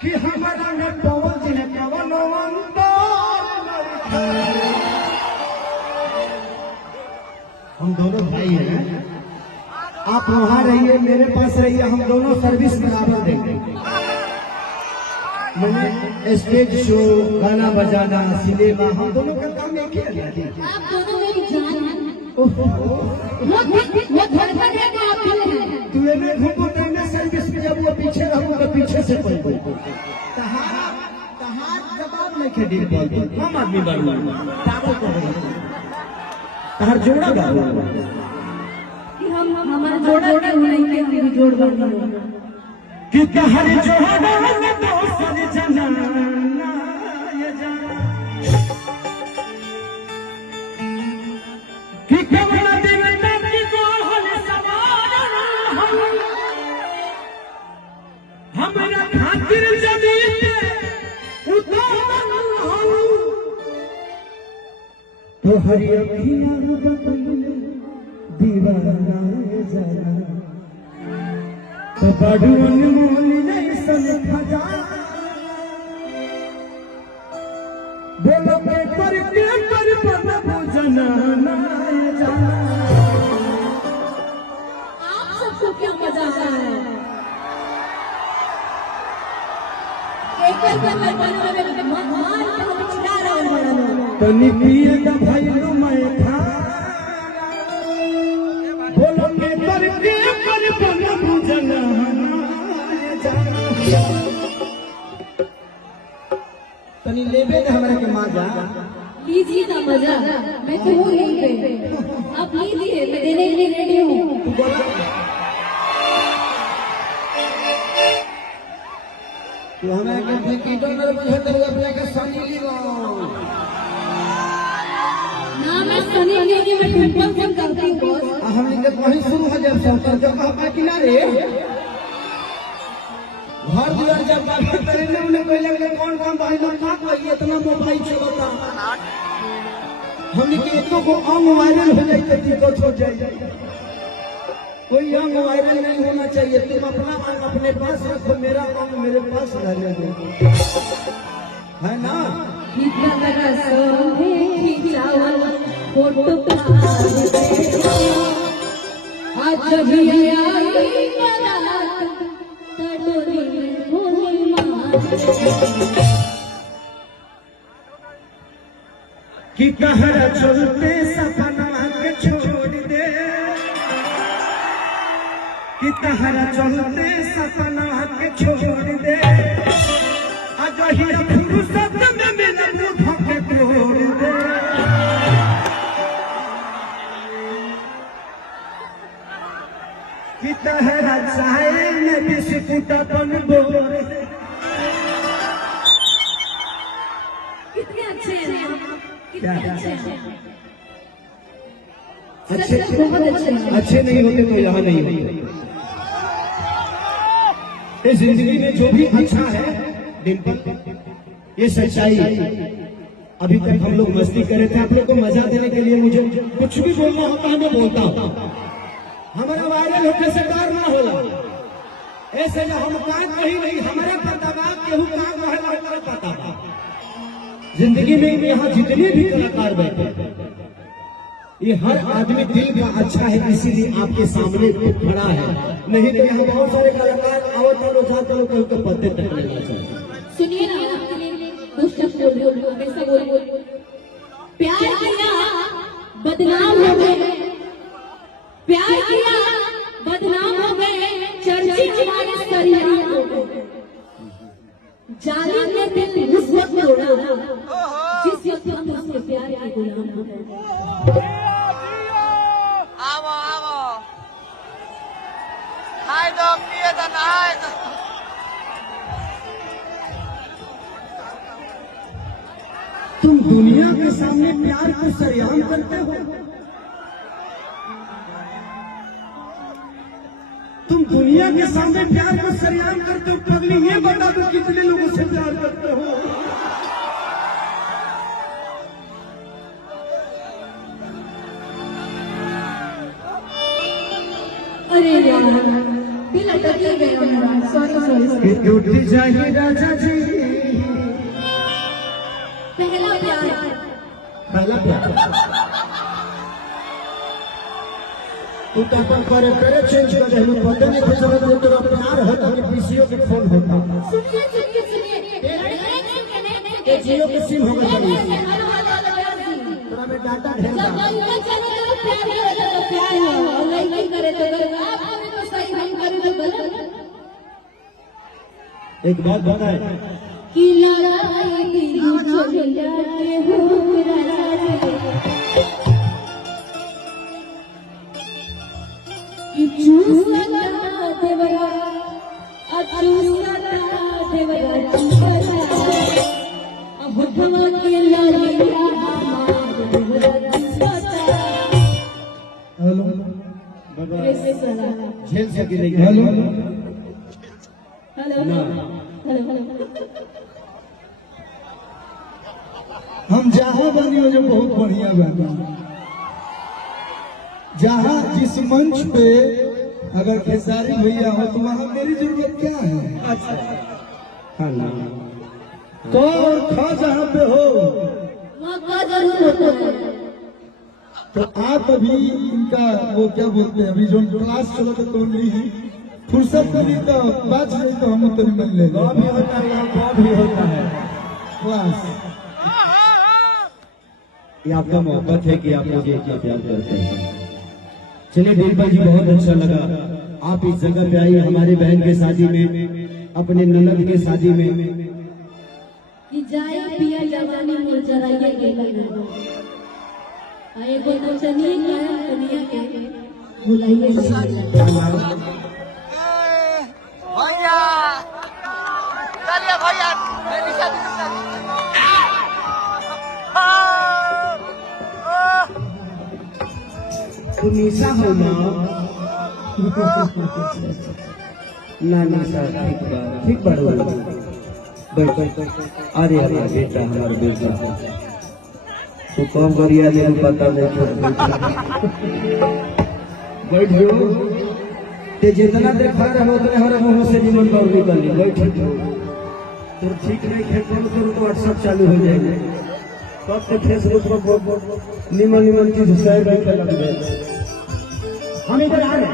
कि हमारा न पवन जी ने पवन हम दोनों भाई हैं। आप वहां रहिए, मेरे पास रहिए, हम दोनों सर्विस बराबर देंगे। मैंने स्टेज शो, गाना बजाना, सिनेमा, हम दोनों का काम एक ही है। आप दोनों मेरी जान हैं। वो धड़कन है कि आप दिल हैं। तू एने घूमो तो मैं सर्विस में जब वो पीछे रहूँ तो पीछे से कोई तहार जवाब नहीं के दिल बोल। हम आदमी बारू तारो को तहार जोड़ा गाओ कि हम हमारा जोड़ा नहीं के हम भी जोड़ बन कि तहार जोड़ा में तो सर जनाना ये जाना कि कमला दिन तक को हल सवार हमरा खातिर जमीन उतार तो हरी अखियां बतैले दीवाना जाना तो बड़ू अनमोल जैसन खजाना बोलो के पर पता जनाना जाना। आप सबको क्या मजा आ रहा है? एक तनी पिए का भाई लो मैं था बोलो के पर पता जनाना जाना। तनी लेबे दे हमरा के माजा लीजिए ना मजा, मैं तो हूँ यहीं पे। आप लीजिए, मैं देने के लिए रेडी हूँ। तू बोला तू हमें के कीटो में बुझे तो अपने के सनी लीगो ना मैं सनी नहीं, मैं डिम्पल सिंह करती हूँ बॉस। हम निकल वहीं शुरू हो जाए संतर जब आप किनारे घर दुआर जब बात करे ना उन्हें कोई लगे कौन कौन भाई लोग ना कोई इतना मोबाइल चलाता हमने के इतो को अंग वायरल हो जाए तो दिक्कत हो जाए। कोई अंग वायरल नहीं होना चाहिए। तुम अपना अंग अपने पास रखो, मेरा अंग मेरे पास रहने दो, है ना? फोटो आज भी आई कि कहरा चलते सपना के छोड़ दे कि कहरा चलते सपना के छोड़ दे आज ही फुर्सत में मेरा मुंह के तोड़ दे। कि कहरा चाहे में बिस्कुट बन बोल। कितने अच्छे हैं आप, कितने अच्छे हैं। बहुत अच्छे हैं। अच्छे नहीं होते तो यहाँ नहीं होते। इस जिंदगी में जो भी अच्छा है डिम्पल, ये सच्चाई। अभी तक हम लोग मस्ती कर रहे थे, आप लोग को मजा देने के लिए मुझे कुछ भी बोलना होता है मैं बोलता हूँ। हमारा वायरल होने से डर ना होला। ऐसे जो हम काम कहीं नहीं, हमारे पता बात केहू काम हमारे पता बात। जिंदगी में यहाँ जितने भी कलाकार बैठे ये हर आदमी दिल का अच्छा है, इसीलिए आपके सामने खड़ा है। नहीं तो यहाँ बहुत सारे कलाकार आवत और जाते लोग को पत्ते तक नहीं चाहिए। सुनिए ना, आपके लिए कुछ बोल ऐसा बोल प्यार किया बदनाम हो गए, प्यार किया बदनाम हो गए, चर्चे हमारे सरिया हो गए। जालिम ने दिल उस वक्त तोड़ा जिस वक्त हम उसके प्यार के गुलाम हो गए। आवो आवो हाय दो पिए तो नहाए तो तुम दुनिया के सामने प्यार को सरेआम करते हो। तुम दुनिया के सामने प्यार को सरेआम करते हो। पगली ये बता दो कितने लोगों से प्यार करते हो। अरे यार दिल अटक गया मेरा, सॉरी सॉरी। टूट जा चाहिए राजा जी। पहला प्यार पहला प्यार तू तो अपन करे चेंज कर दे। हमें पता नहीं था जब तेरा प्यार है तो पीसीओ के फोन होता। सुनिए ये जियो के सिम हो गए थोड़ा में डाटा ढेर जब बोलना चले तो प्यार है और नहीं करे तो गलत। आप हमें तो सही हम करे तो गलत। एक बात बताए कि लड़ाई दी छोड़िया के हो राजा कि चूसना देवरा चूसना देवरा चूसना अब भगवान के लालिया देवरा चूसना। हेलो कैसे सलाह झेल सकी नहीं। हेलो हेलो हेलो हम जहाँ बनी हो जो बहुत बढ़िया बना। जहाँ जिस मंच पे अगर खेसारी भैया हो तो वहाँ मेरी जरूरत क्या है। अच्छा खाना तो और खा जहाँ पे हो वहाँ का जरूर होता है। तो आप अभी इनका वो क्या बोलते हैं अभी जो क्लास चलो तो नहीं फुर्सत मिली तो बात नहीं तो हम तो मिल ले भी होता है भी होता है क्लास। ये आपका मोहब्बत है कि आप मुझे इतना प्यार करते हैं। चलिए डिम्पल जी बहुत अच्छा लगा आप इस जगह पे आई हमारी बहन के शादी में अपने ननद के शादी में। कि जाए पिया जवानी मोर जराइए गेला आए को तो चनिए काया दुनिया के बुलाइए भैया चलिए भैया मेरी शादी तू निशा हो ना निशा ठीक बात अरे अरे बेटा हमारा बेटा तो कम करिया ले पता नहीं बैठ जाओ ते जितना देखा रहे उतने हमारे मुंह से निमन बार निकली बैठ जाओ। तो ठीक नहीं खेल तो व्हाट्सएप चालू हो जाएगा तब तो फेसबुक पर निमन निमन चीज शेयर करने लग गए। हम इधर आ रहे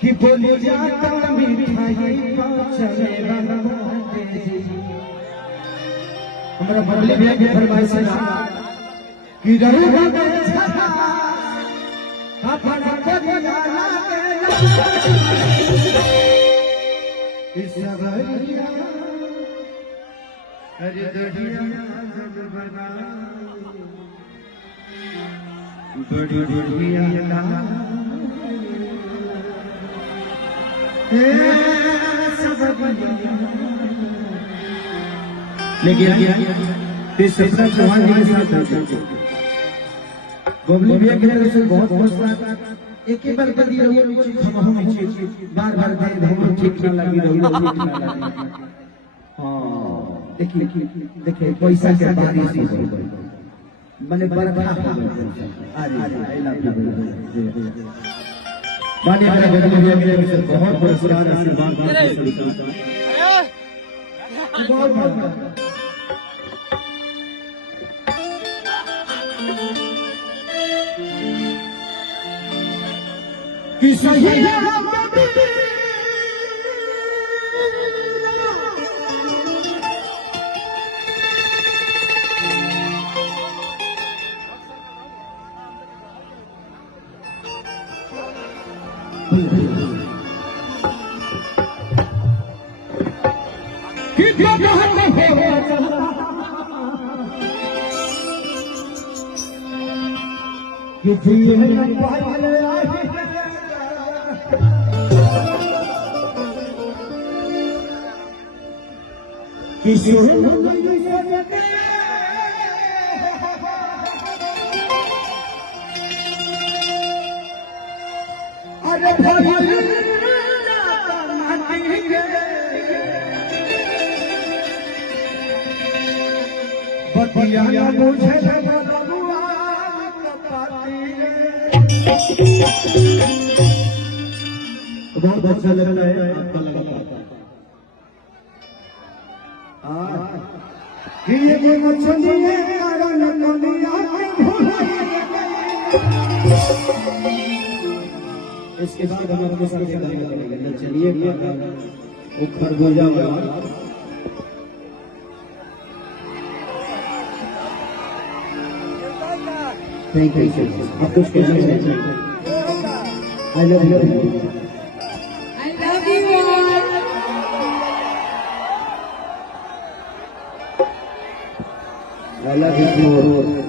कि बोली जाता मिठाई चले हमारा बदले भैया की फरमाइश है कि रहूंगा मैं अपना करियाना इस सवरिया अरे दरिया बड़ी बढ़िया लेकिन इस सपना चौहान जी के साथ बबली भैया के तरफ से बहुत बहुत एक ही बार कर दिया हम नीचे बार बार दे हम ठीक ना लगी रही ठीक ना लगी। हां देखिए पैसा के बारिश हो माने बरखा अरे आई लव यू माने मेरा बबली भैया के तरफ से बहुत पुरस्कार आशीर्वाद बहुत बहुत किसी बतिया मुझे बहुत अच्छा लगता है आपका लगातार। ये मछली कारण इसके बाद हम आपके साथ एक गाना गाएंगे। चलिए वो खरगोजा वाला थैंक यू। आप कुछ कहना चाहिए? I love you. I love you all. I love you more.